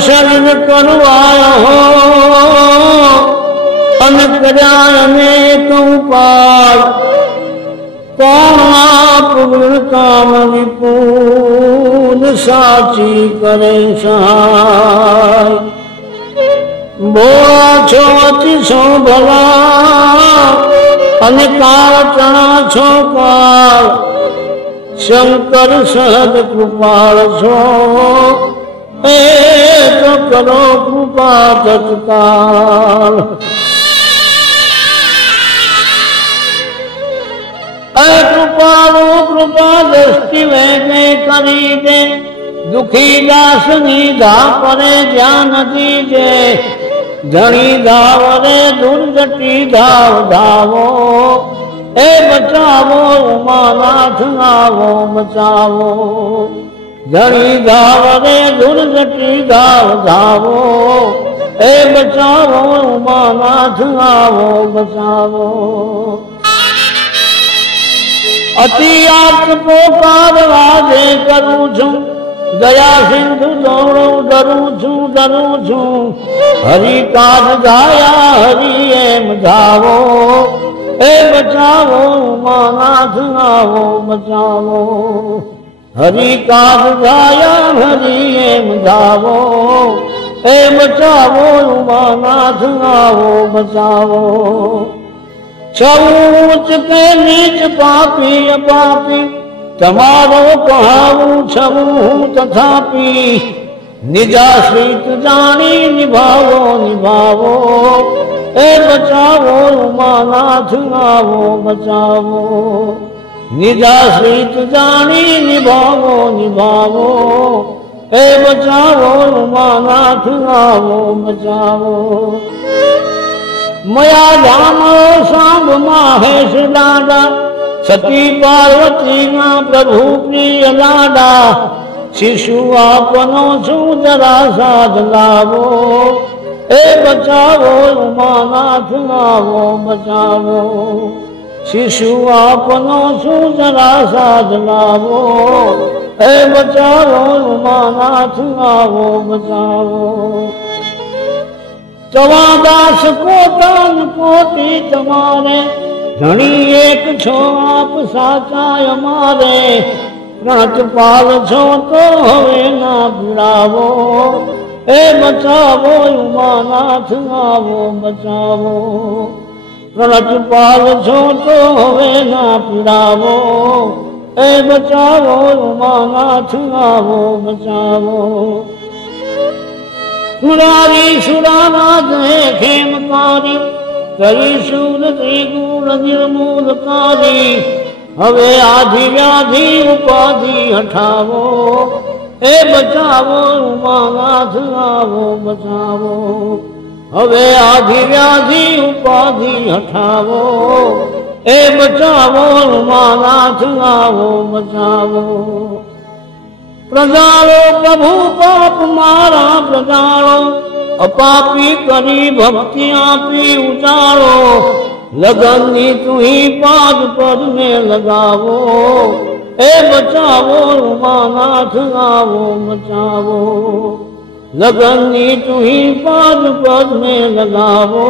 શરણ કરવાયો અને કર્યા અનેક ઉપાય કોણ આપ કામ વિપુલ સાચી કરે સહાય બોળા છો અતિ છો ભલા અને કાળ ચણા છો કાળ શંકર સહજ કૃપાળ છો એ તો કરો કૃપા તત્કાલ કૃપાળુ કૃપા દ્રષ્ટિ વેગે કરી દે દુખી દાસ ની ધા પરે ધ્યાન દીજે ધણી ધાવરે દુર્જટી ધાવ ધાવો એ બચાવો ઉમાનાથ આવો બચાવો ધણી ધાવરે દુર્જટી ધાવ ધાવો એ બચાવો ઉમાનાથ આવો બચાવો અતિ આપ પોકાર રાજે કરું છું દયા સિંધુ દોડું ડરું છું હરિ કાજ ગાયા હરિ એમ ધાવો એ બચાવો ઉમાનાથ આવો બચાવો હરિ કાજ ગાયા હરિ એમ ધાવો એ બચાવો ઉમાનાથ આવો બચાવો છઉચ કે નીચ પાપી અપાપી તમારો કહાવું છવું તથાપી નિજાશ્રિત જાણી નિભાવો નિભાવો એ બચાવો ઉમાનાથ આવો બચાવો નિજાશ્રિત જાણી નિભાવો નિભાવો એ બચાવો ઉમાનાથ આવો બચાવો મયા ધામ સાંભ માહેશ દાદા સતી પાર્વતી ના પ્રભુ પ્રિય લાડા શિશુ આપનો છું જરા સાધ લાવો એ બચાવો ઉમાનાથ આવો બચાવો શિશુ આપનો છું જરા સાધ લાવો એ બચાવો ઉમાનાથ આવો બચાવો ચવાદાસ કોટાન કોટી તમારે ધણી એક છો આપ સાચા અમારે પ્રાંતપાલ છો તો હવે ના પીડાવો એ બચાવો ઉમાનાથ આવો બચાવો પ્રાંતપાલ છો તો હવે ના પીડાવો એ બચાવો ઉમાનાથ આવો બચાવો સુરારી સુરાનાથ હે ખેમકારી કરી શૂર ત્રિગુણ નિર્મૂલકારી હવે આધિ વ્યાધિ ઉપાધિ હઠાવો એ બચાવો ઉમાનાથ આવો બચાવો હવે આધિ વ્યાધિ ઉપાધિ હઠાવો એ બચાવો ઉમાનાથ આવો બચાવો પ્રજાળો પ્રભુ પાપ મારા પ્રજાળો અપાપી કરી ભક્તિ આપી ઉચારો લગનની તુહી પાદ પદ ને લગાવો એ બચાવો ઉમાનાથ આવો બચાવો લગનની તુહી પાદ પદ ને લગાવો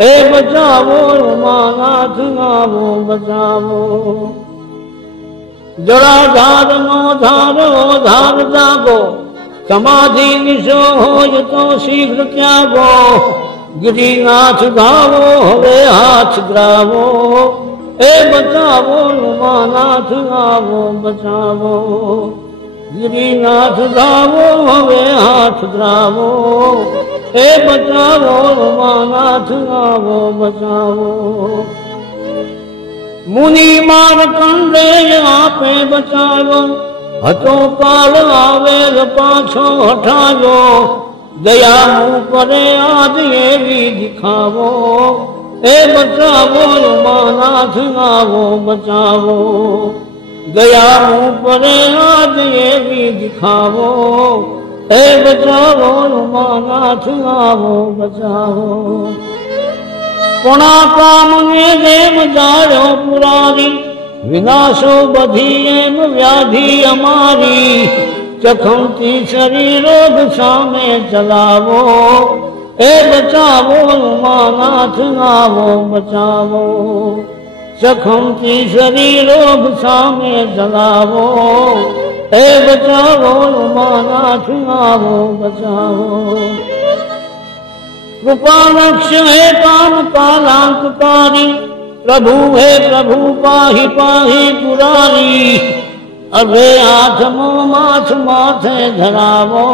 એ બચાવો ઉમાનાથ આવો બચાવો જળાધાર નો ધારો ધાર જાગો સમાધિ નિશો હોય તો શીઘ્ર ત્યાગો ગિરિનાથ ગાવો હવે હાથ ગ્રાવો એ બચાવો ઉમાનાથ આવો બચાવો ગિરિનાથ ગાવો હવે હાથ ગ્રાવો એ બચાવો ઉમાનાથ આવો બચાવો મુનિ માર્કંડે આપે બચાવો હતો કાળ આવેલ પાછો હઠાવો દયા મું કરે આજ એવી દિખાવો એ બચાવો ઉમાનાથ આવો બચાવો દયા મું કરે આજ એવી દિખાવો એ બચાવો ઉમાનાથ આવો બચાવો કોણા કામ ને દેવ જાળ્યો પુરારી વિનાશો બધી એમ વ્યાધિ અમારી ચખમતી શરીરોગ સામે ચલાવો, એ બચાવો ઉમાનાથ આવો બચાવો. ચખમતી શરીરોગ સામે ચલાવો, એ બચાવો ઉમાનાથ આવો બચાવો. કૃપાલક્ષ હે કામ કાલાંતકારી, પ્રભુ હે પ્રભુ પાહી પાહી પુરારી. અભે હાથમો માથ માથે ધરાવો,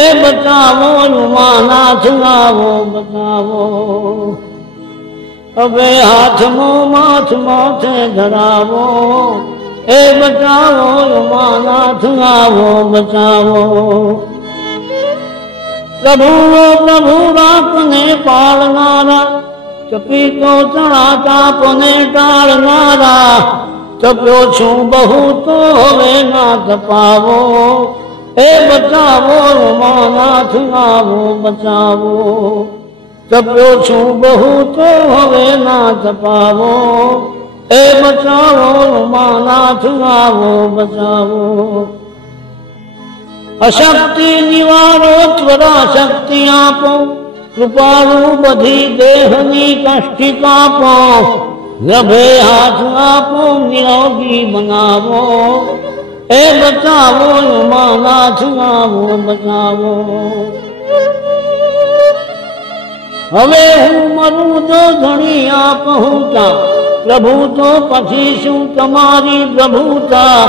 એ બચાવો ઉમાનાથ આવો બચાવો. અભે હાથમો માથ માથે ધરાવો, એ બચાવો ઉમાનાથ આવો બચાવો. પ્રભુ પ્રભુ રાખને પાળનારા, ચપીતો ચણા તાપને ટાળનારા. તપ્યો છું બહુ તો હવે ના તપાવો, એ બચાવો ઉમાનાથ આવો બચાવો. તપ્યો છું બહુ તો હવે ના તપાવો, એ બચાવો ઉમાનાથ આવો બચાવો. અશક્તિ નિવારો ત્વરા શક્તિ આપો, કૃપાળુ બધી દેહની કષ્ટી કાપો. લભે હાથ આપો નિરોગી બનાવો, એ બચાવો ઉમાનાથ આવો બચાવો. હવે હું મરું તો ધણી આપ હુંતા, પ્રભુ તો પછી શું તમારી પ્રભુતા.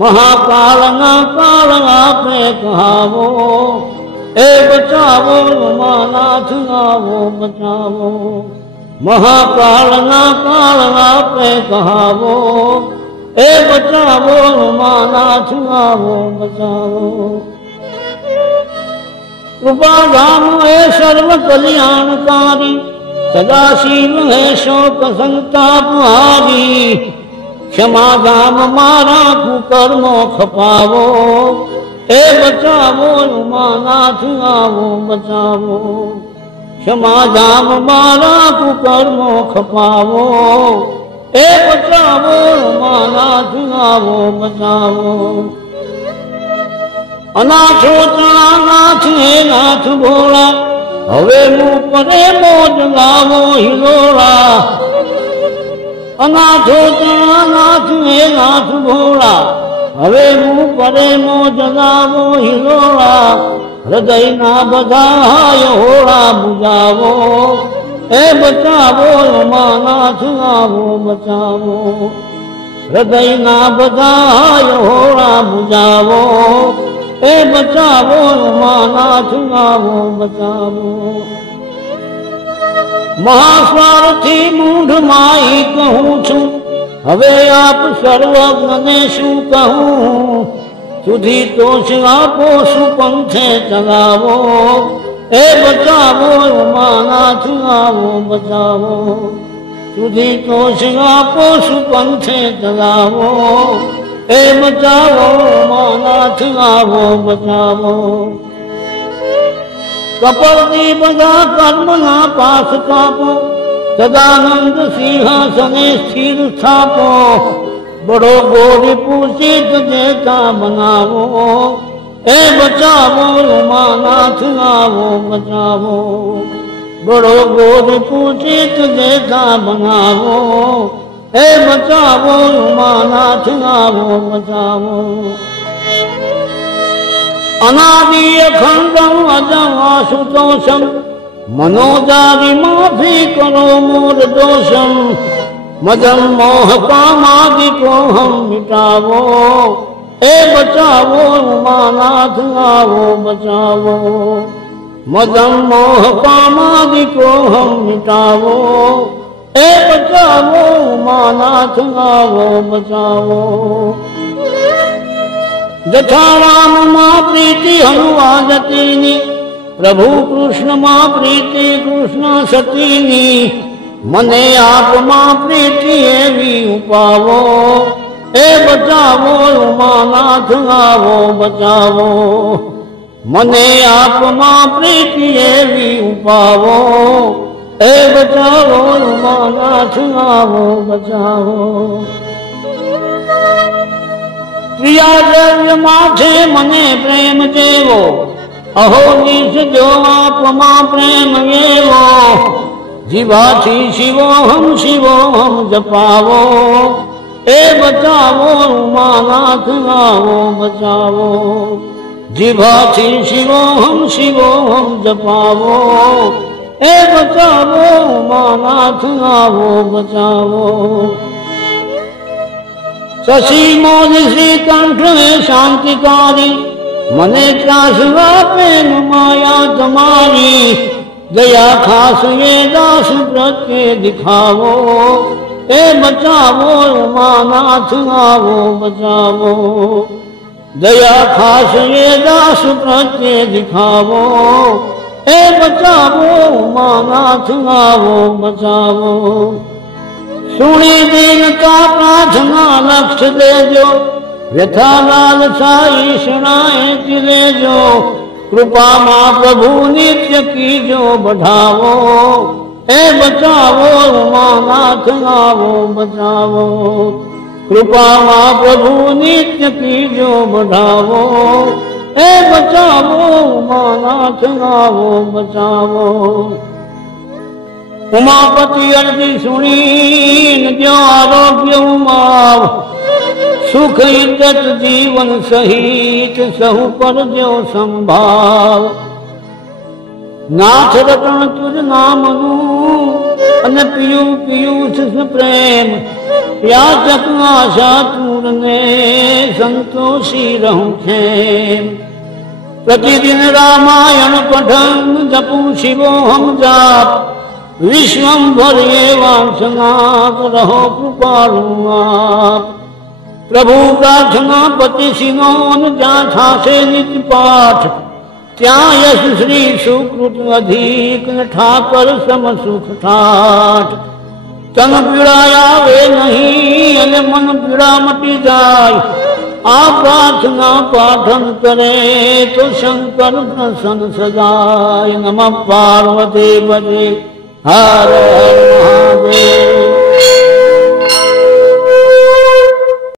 મહાકાળના કાળ આપે કહાવો, એ બચાવો ઉમાનાથ આવો બચાવો. મહાકાળના કાળ આપે કહાવો, એ બચાવો ઉમાનાથ આવો બચાવો. કૃપાધામ હે સર્વ કલ્યાણકારી, સદાશિવ હે શોક સંતાપ હારી. ક્ષમાધામ મારા કુકર્મો ખપાવો, એ બચાવો ઉમાનાથ આવો બચાવો. ક્ષમાધામ મારા કુકર્મો ખપાવો, એ બચાવો ઉમાનાથ આવો બચાવો. અનાથો નાથ હે નાથ ભોળા, હવે મું પરે મોજ ગાવો હિલોળા. અનાથો નાથ હે નાથ ભોળા, હવે મું પરે મોજ ગાવો હિલોળા. હૃદયના બધા હોળા બુજાવો, એ બચાવો ઉમાનાથ આવો બચાવો. હૃદયના બધા હોળા બુજાવો, એ બચાવો ઉમાનાથ આવો બચાવો. મહાસ્વાર્થી મૂઢ માઈ કહું છું, હવે આપ સર્વજ્ઞને શું કહું. સુધી તોષ આપો સુપંથે ચલાવો, એ બચાવો ઉમાનાથ આવો બચાવો. સુધી તોષ આપો સુપંથે ચલાવો, એ બચાવો ઉમાનાથ આવો બચાવો. કપલની બધા કર્મના પાસ કાપો, સદાનંદ સિંહાસને સ્થિર સ્થાપો. બડો ગોરી પૂછિત દેતા બનાવો, એ બચાવો ઉમાનાથ આવો બચાવો. બડો ગોરી પૂછિત દેતા બનાવો, એ બચાવો ઉમાનાથ આવો બચાવો. અનાદિ અખંડમ અજમ આશુતોષમ, મનોજારી માફી કરો મોર દોષમ. મદમ મોહ કામાદિકો હમ મિટાવો, એ બચાવો ઉમાનાથ આવો બચાવો. મદમ મોહ કામાદિકો હમ મિટાવો, એ બચાવો ઉમાનાથ આવો બચાવો. જથા રામ માં પ્રીતિ હનુમાનતીની, પ્રભુ કૃષ્ણ માં પ્રીતિ કૃષ્ણ સતીની. મને આપમાં પ્રીતિ એવી ઉપાવો, એ બચાવો ઉમાનાથ આવો બચાવો. મને આપમાં પ્રીતિ એવી ઉપાવો, એ બચાવો ઉમાનાથ આવો બચાવો. પ્રિયા દ્રવ્ય માથે મને પ્રેમ જેવો, અહો નિશ જો આપમાં પ્રેમ એવો, જીવાથી શિવોહમ શિવોહમ જપાવો, એ બચાવો ઉમાનાથ આવો બચાવો, જીવાથી શિવોહમ શિવોહમ જપાવો, એ બચાવો ઉમાનાથ આવો બચાવો। શશી મોજ શ્રી કંઠ શાંતિકારી, મને ત્રાસ આપે માયા તમારી, દયા ખાસ એ દાસ પ્રત્યે દિખાવો, એ બચાવો ઉમાનાથ આવો બચાવો, દયા ખાસ એ દાસ પ્રત્યે દિખાવો, એ બચાવો ઉમાનાથ આવો બચાવો। સુણી દીનતા પ્રાર્થના લક્ષ દેજો, વ્યથા લાલસા ઈશણાએ લેજો, કૃપામાં પ્રભુ નિત્ય કીજો બઢાવો, એ બચાવો ઉમાનાથ આવો બચાવો, કૃપામાં પ્રભુ નિત્ય કીજો બઢાવો, એ બચાવો ઉમાનાથ આવો બચાવો। ઉમાપતિ અરજી સુણી જો આરોગ્ય ઉમાવ, સુખ ઇજ્જત જીવન સહિત સહુ પર જો સંભાવ, નાથ રટણ તુજ નામનું અને પિયું પિયુષ પ્રેમ, યાચક આશા તુરને સંતોષી રહું છે। प्रतिदिन रामायण पठन जपू शिवोहम जाप, विश्वंभर वांसनाथ रहो कृपालु आप। प्रभु प्रार्थना पति सिनोन जा ठासे नित्य पाठ, त्या यश श्री सुकृत अधिक ठाकर सम सुख ठाठ। तन पीड़ाया वे नहीं अने मन पीड़ा मटी जाय, आ प्रार्थना पाठन करे तो शंकर प्रसन्न सजाय। नमः पार्वती पते हर हर महादेव।